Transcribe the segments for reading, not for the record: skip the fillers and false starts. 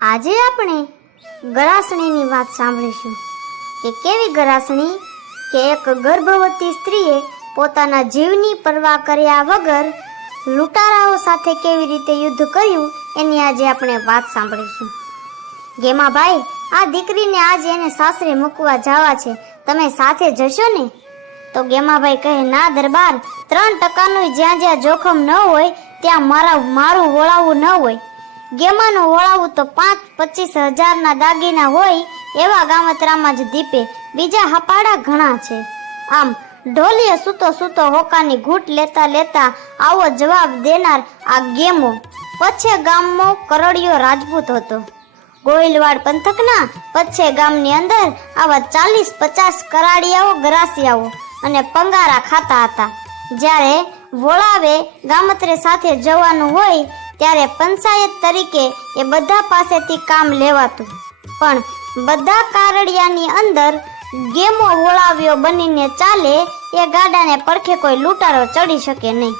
આજે આપણે ગરાસણીની વાત સાંભળીશું કે કેવી ગરાસણી કે એક ગર્ભવતી સ્ત્રીએ પોતાના જીવની પરવા કર્યા વગર લૂંટારાઓ સાથે કેવી રીતે યુદ્ધ કર્યું એની આજે આપણે વાત સાંભળીશું. ગેમાભાઈ, આ દીકરીને આજે એને સાસરે મૂકવા જવા છે, તમે સાથે જશો ને? તો ગેમાભાઈ કહે, ના દરબાર, 3%નું જ્યાં જ્યાં જોખમ ન હોય ત્યાં મારું વળાવવું ન હોય. ગેમાનું વળાવવું તો 5-25 હજારના દાગીના હોય એવા ગામતરામાં જ દીપે, બીજા હપાડા ઘણા છે. આમ ઢોલીએ સૂતો સૂતો હોકાની ઘૂંટ લેતા લેતા આવો જવાબ દેનાર આ ગેમો પછે ગામનો કરડિયો રાજપૂત હતો. ગોહિલવાડ પંથકના પછે ગામની અંદર આવા 40-50 કરાડિયાઓ, ગરાસિયાઓ અને પંગારા ખાતા હતા. જ્યારે વોળાવે ગામત્રે સાથે જવાનું હોય ત્યારે પંચાયત તરીકે એ બધા પાસેથી કામ લેવાતું, પણ બધા કારડિયાની અંદર ગેમો વોળાવ્યો બનીને ચાલે એ ગાડાને પડખે કોઈ લૂંટારો ચડી શકે નહીં.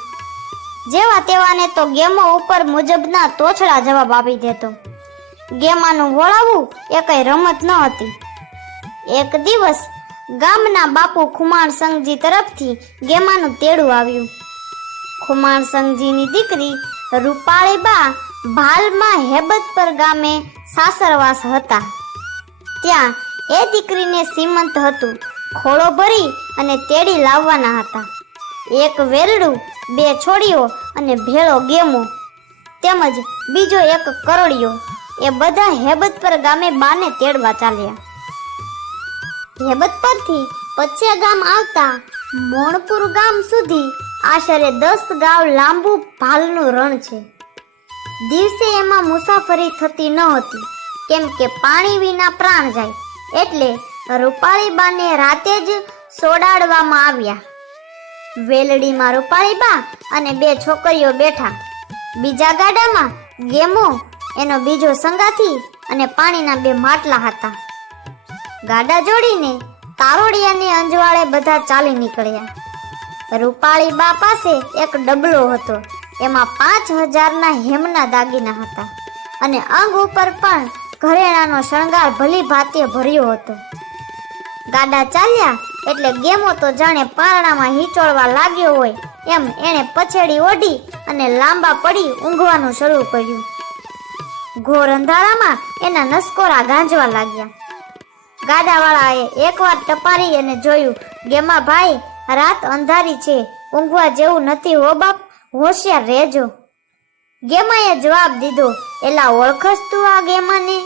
જેવા તેવાને તો ગેમો ઉપર મુજબના તોછડા જવાબ આપી દેતો. ગેમાનું વોળાવવું એ કઈ રમત ન હતી. એક દિવસ ગામના બાપુ ખુમાણસંગજી તરફથી ગેમાનું તેડું આવ્યું. ખુમાણસંગજીની દીકરી રૂપાળીબા ભાલમાં હેબતપર ગામે સાસરવાસ હતા. ત્યાં એ દીકરીને સીમંત હતું, ખોળો ભરી અને તેડી લાવવાના હતા. એક વેલડું, 2 છોડીઓ અને ભેળો ગેમો તેમજ બીજો એક કરડિયો, એ બધા હેબતપર ગામે બાને તેડવા ચાલ્યા. હેબતપરથી પચ્યા ગામ આવતા મોણપુર ગામ સુધી આશરે 10 ગાવ લાંબુ ભાલનું રણ છે. દિવસે એમાં મુસાફરી થતી ન હતી, કેમ કે પાણી વિના પ્રાણ જાય, એટલે રૂપાળીબાને રાતે જ સોડાડવામાં આવ્યા. વેલડીમાં રૂપાળીબા અને 2 છોકરીઓ બેઠા. બીજા ગાડામાં ગેમો, એનો બીજો સંગાથી અને પાણીના 2 માટલા હતા. ગાડા જોડીને તારોડિયાની અંજવાળે બધા ચાલી નીકળ્યા. રૂપાળીબા પાસે એક ડબલો હતો, એમાં 5000ના હેમના દાગીના હતા અને અંગ ઉપર પણ ઘરેણાનો શણગાર ભલી ભાતે ભર્યો હતો. ગાડા ચાલ્યા એટલે ગેમો તો જાણે પારણામાં હીચોળવા લાગ્યો હોય એમ એણે પછેડી ઓઢી અને લાંબા પડી ઊંઘવાનું શરૂ કર્યું. ઘોર અંધારામાં એના નસકોરા ગાંજવા લાગ્યા. ગાડાવાળાએ એકવાર ટપારી અને જોયું, ગેમાભાઈ, રાત અંધારી છે, ઊંઘવા જેવું નથી હો બાપ, હોશિયાર રહેજો. ગેમાએ જવાબ દીધો, એલા ઓળખસ તું આ ગેમાને?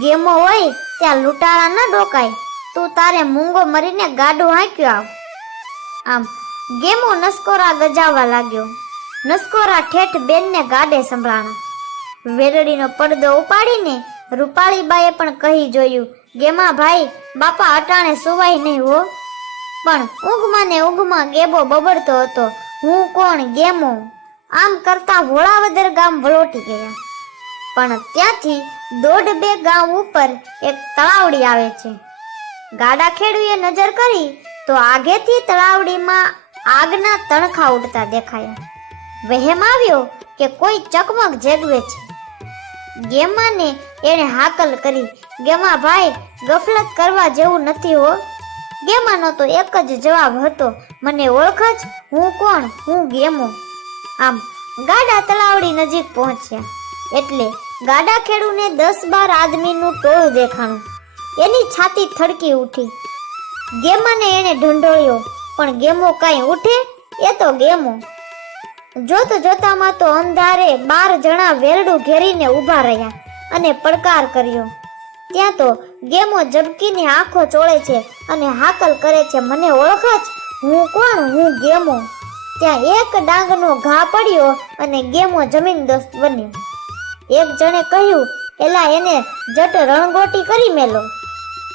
ગેમો હોય ત્યાં લૂંટારા ન ડોકાય, તું તારે મૂંગો મરીને ગાડું હાંક્યો આવ. આમ ગેમો નસકોરા ગજાવવા લાગ્યો. નસકોરા ઠેઠ બેનને ગાડે સંભળાણા. વેરડીનો પડદો ઉપાડીને રૂપાળીબાએ પણ કહી જોયું, ગેમાભાઈ, બાપા અટાણે સુવાય નહીં હો. પણ ઊંઘમાં ને ઊંઘમાં ગેબો બબડતો હતો, હું કોણ? ગેમો. આમ કરતા વોળાવદર ગામ વલોટી ગયા. પણ ત્યાંથી 1.5 ગામ ઉપર એક તળાવડી આવે છે. ગાડા ખેડૂએ નજર કરી તો આગેથી તળાવડીમાં આગના તણખા ઉડતા દેખાયા. વહેમ આવ્યો કે કોઈ ચકમક જેગવે છે. ગેમાને એણે હાકલ કરી, ગેમાભાઈ, ગફલત કરવા જેવું નથી હો. ગેમાનો તો એક જ જવાબ હતો, મને ઓળખ જ, હું કોણ? હું ગેમો. આમ ગાડા તળાવડી નજીક પહોંચ્યા એટલે ગાડા ખેડૂને 10-12 આદમીનું ટોળું દેખાણું. એની છાતી થડકી ઉઠી. ગેમાને એણે ઢંઢોળ્યો, પણ ગેમો કાંઈ ઉઠે? એ તો ગેમો. જોત જોતામાં તો અંધારે 12 જણા વેરડું ઘેરીને ઊભા રહ્યા અને પડકાર કર્યો. ત્યાં તો ગેમો ઝબકીની આંખો ચોળે છે અને હાકલ કરે છે, મને ઓળખ જ, હું કોણ? હું ગેમો. ત્યાં એક ડાંગનો ઘા પડ્યો અને ગેમો જમીનદોસ્ત બન્યો. એક જણે કહ્યું, એલા એને જટ રણગોટી કરી મેલો.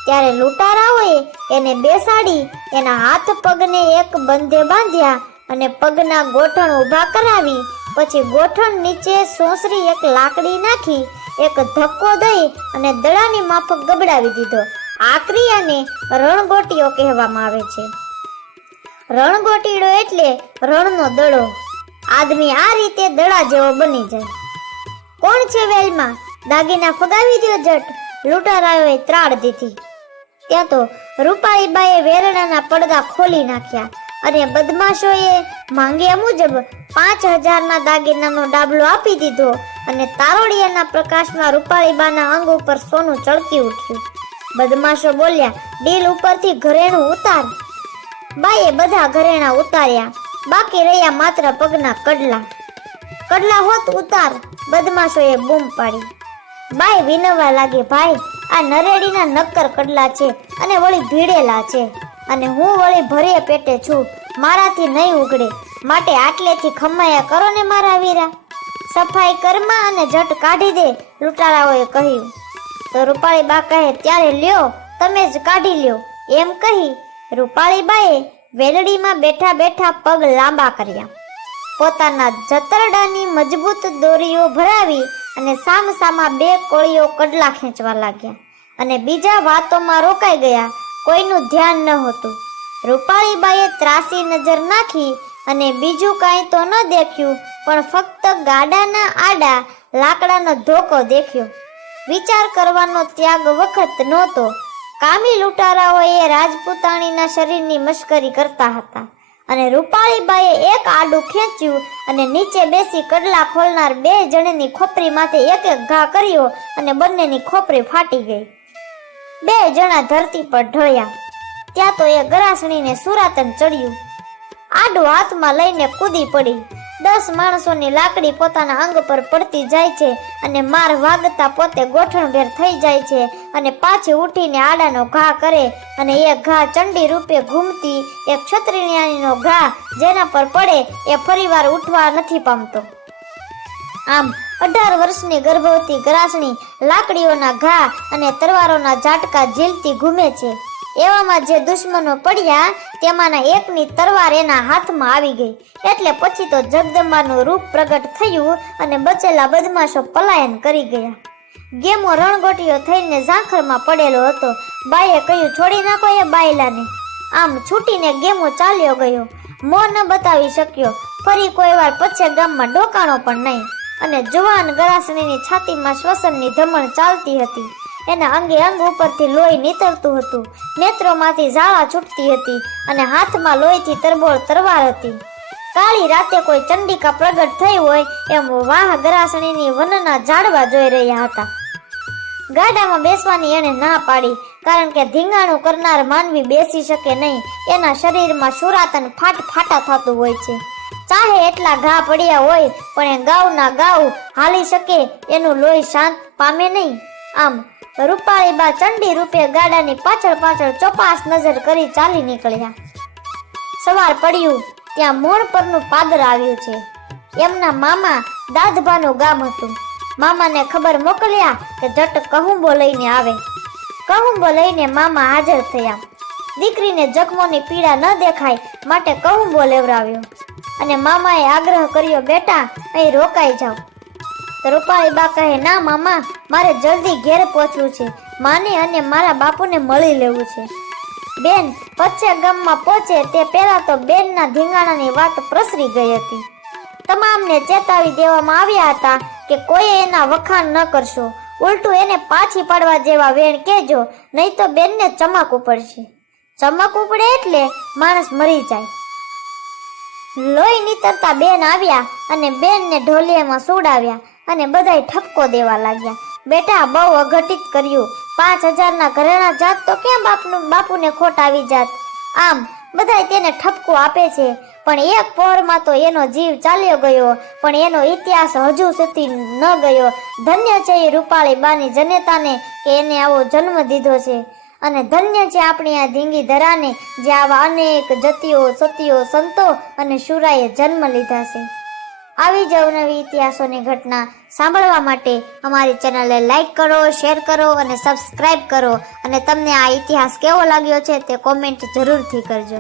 ત્યારે લૂંટારાઓએ એને બેસાડી એના હાથ પગને એક બંધે બાંધ્યા અને પગના ગોઠણ ઊભા કરાવી, પછી ગોઠણ નીચે સોંસરી એક લાકડી નાખી એક ધક્કો દઈ અને દડાની માફક ગબડાવી દીધો. આ ક્રિયાને રણગોટીઓ કહેવામાં આવે છે. રણગોટીડો એટલે રણનો દડો. આદમી આ રીતે દડા જેવો બની જાય. કોણ છે વેલમાં? દાગીના ફગાવી દ્યો જટ, લૂંટારાઓએ ત્રાડ દીધી. ત્યાં તો રૂપાળીબાઈએ વેરણાના પડદા ખોલી નાખ્યા અને બદમાશોએ માંગ્યા મુજબ 5000ના દાગીનાનો ડાબલો આપી દીધો અને તારોડિયાના પ્રકાશમાં રૂપાળીબાના અંગ ઉપર સોનું ચળકી ઉઠ્યું. બદમાશો બોલ્યા, ડીલ ઉપરથી ઘરેણું ઉતાર. બાઈએ બધા ઘરેણા ઉતાર્યા, બાકી રહ્યા માત્ર પગના કડલા. કડલા હોત ઉતાર, બદમાશોએ બૂમ પાડી. બાઈ વિનવવા લાગી, ભાઈ આ નરેડીના નક્કર કડલા છે અને વળી ભીડેલા છે અને હું વળી ભરે પેટે છું, મારાથી નહીં ઉગડે, માટે આટલેથી ખમાયા કરો ને મારા વીરા. સફાઈ કરમાં અને જટ કાઢી દે, લૂંટારાઓએ કહ્યું. તો રૂપાળીબા કહે, ત્યારે લ્યો, તમે જ કાઢી લ્યો. એમ કહી રૂપાળીબાએ વેલડીમાં બેઠા બેઠા પગ લાંબા કર્યા, પોતાના જતરડાની મજબૂત દોરીઓ ભરાવી અને સામસામા બે કોળીઓ કડલા ખેંચવા લાગ્યા અને બીજા વાતોમાં રોકાઈ ગયા. કોઈનું ધ્યાન ન હતું. રૂપાળીબાઈએ ત્રાસી નજર નાખી અને બીજું કાંઈ તો ન દેખ્યું, પણ ફક્ત ગાડાના આડા લાકડાનો ધોકો દેખ્યો. વિચાર કરવાનો ત્યાગ વખત નહોતો. કામી લૂંટારાઓએ રાજપૂતાણીના શરીરની મશ્કરી કરતા હતા અને રૂપાળીબાઈએ એક આડું ખેંચ્યું અને નીચે બેસી કડલા ખોલનાર બે જણની ખોપરીમાંથી એક એક ઘા કર્યો અને બંનેની ખોપરી ફાટી ગઈ. બે જણા ધરતી પર ઢળ્યા. ત્યાં તો એ ગરાસણીને સુરાતન ચડ્યું. આડું હાથમાં લઈને કૂદી પડી. 10 માણસોની લાકડી પોતાના અંગ પર પડતી જાય છે અને માર વાગતા પોતે ગોઠણભેર થઈ જાય છે અને પાછી ઉઠીને આડાનો ઘા કરે અને એ ઘા ચંડી રૂપે ઘૂમતી એક ક્ષત્રિયાણીનો ઘા જેના પર પડે એ ફરીવાર ઉઠવા નથી પામતો. આમ 18 વર્ષની ગર્ભવતી ગરાસણી લાકડીઓના ઘા અને તરવારોના ઝાટકા ઝીલતી ઘૂમે છે. એવામાં જે દુશ્મનો પડ્યા તેમાંના એકની તરવાર એના હાથમાં આવી ગઈ એટલે પછી તો જગદંબાનું રૂપ પ્રગટ થયું અને બચેલા બદમાશો પલાયન કરી ગયા. ગેમો રણગોટીયો થઈને ઝાંખરમાં પડેલો હતો. બાઈએ કહ્યું, છોડી નાખો એ બાયલાને. આમ છૂટીને ગેમો ચાલ્યો ગયો. મોં ન બતાવી શક્યો. ફરી કોઈ વાર પછે ગામમાં ડોકાણો પણ નહીં અને જુવાન ગરાસણીની છાતીમાં શ્વસનની ધમણ ચાલતી હતી. એના અંગે અંગ ઉપરથી લોહી નીતરતું હતું. નેત્રોમાંથી ઝાળા છૂટતી હતી અને હાથમાં લોહીથી તરબોળ તરવાર હતી. કાળી રાતે કોઈ ચંડિકા પ્રગટ થઈ હોય એમ વાહ ગરાસણીની વનના ઝાડવા જોઈ રહ્યા હતા. ગાડામાં બેસવાની એણે ના પાડી, કારણ કે ધીંગાણું કરનાર માનવી બેસી શકે નહીં. એના શરીરમાં સુરાતન ફાટા થતું હોય છે. ચાહે એટલા ઘા પડ્યા હોય પણ એ ગાઉના ગાઉ હાલી શકે, એનું લોહી શાંત પામે નહીં. આમ રૂપાળીબા ચંડી રૂપે ગાડાની પાછળ ચોપાસ નજર કરી ચાલી નીકળ્યા. સવાર પડ્યું ત્યાં મોણ પરનું પાદર આવ્યું છે. એમના મામા દાદભાનું ગામ હતું. મામાને ખબર મોકલ્યા કે જટ કહુંબો લઈને આવે. કહુંબો લઈને મામા હાજર થયા. દીકરીને જખમોની પીડા ન દેખાય માટે કહુંબો લેવરાવ્યો અને મામાએ આગ્રહ કર્યો, બેટા અહીં રોકાઈ જાઓ. તો રૂપાળીબા કહે, ના મામા, મારે જલ્દી ઘેર પહોંચવું છે. માને અને મારા બાપુને મળી લેવું છે. બેન પચ્છે ગામમાં પહોંચે તે પહેલા તો બેનના ધીંગાણાની વાત પ્રસરી ગઈ હતી. તમામને ચેતાવી દેવામાં આવ્યા હતા કે કોઈએ એના વખાણ ન કરશો, ઉલટું એને પાછી પાડવા જેવા વેણ કહેજો, નહીં તો બેનને ચમક ઉપડશે. ચમક ઉપડે એટલે માણસ મરી જાય. લોહી નીતરતા બેન આવ્યા અને બેનને ઢોલિયામાં સુડાવ્યા અને બધાય ઠપકો દેવા લાગ્યા. બેટા બહુ અઘટિત કર્યું. 5000ના ઘરેણા જાત તો ક્યાં બાપુને ખોટ આવી જાત. આમ બધાય તેને ઠપકો આપે છે. પણ એક પહોરમાં તો એનો જીવ ચાલ્યો ગયો, પણ એનો ઇતિહાસ હજુ સુધી ન ગયો. ધન્ય છે એ રૂપાળીબાની જનેતાને કે એને આવો જન્મ દીધો છે અને ધન્ય છે આપણી આ ધીંગી ધરાને જે આવા અનેક જતીઓ સતીઓ સંતો અને શુરાએ જન્મ લીધા છે. આવી જ અવનવી ઇતિહાસોની ઘટના સાંભળવા માટે અમારી ચેનલને લાઈક કરો, શેર કરો અને સબસ્ક્રાઈબ કરો અને તમને આ ઇતિહાસ કેવો લાગ્યો છે તે કોમેન્ટ જરૂરથી કરજો.